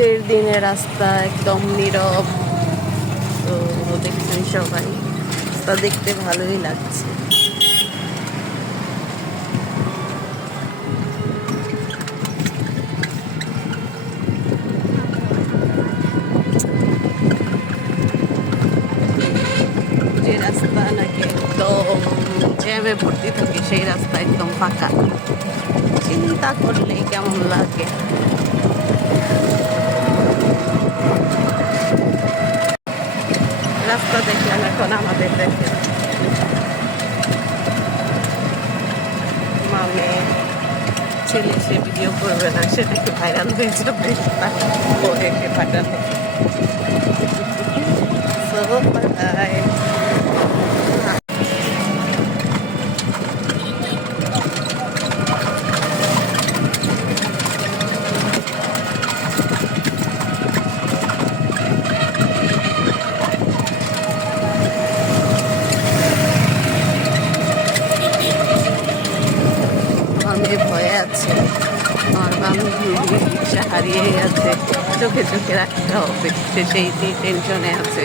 ঈদের দিনে রাস্তা একদম নীরব। তো দেখছেন সবাই, তা দেখতে ভালোই লাগছে। যে রাস্তা নাকি একদম জ্যামে ভর্তি থাকে সেই রাস্তা একদম ফাঁকা। চিন্তা করলেই কেমন লাগে। রাস্তা দেখলাম, এখন আমাদের দেখে মানে ছেলে সে ভিডিও করবে না, সেটাকে ভাইরাল হয়ে যাবে, ওকে পাঠানো। So bye. আমি ভয়ে আছি, আমার বান্ধবী রিক্সা হারিয়ে গেছে, চোখে চোখে রাখতে হবে, সে সেই টেনশনে আছে।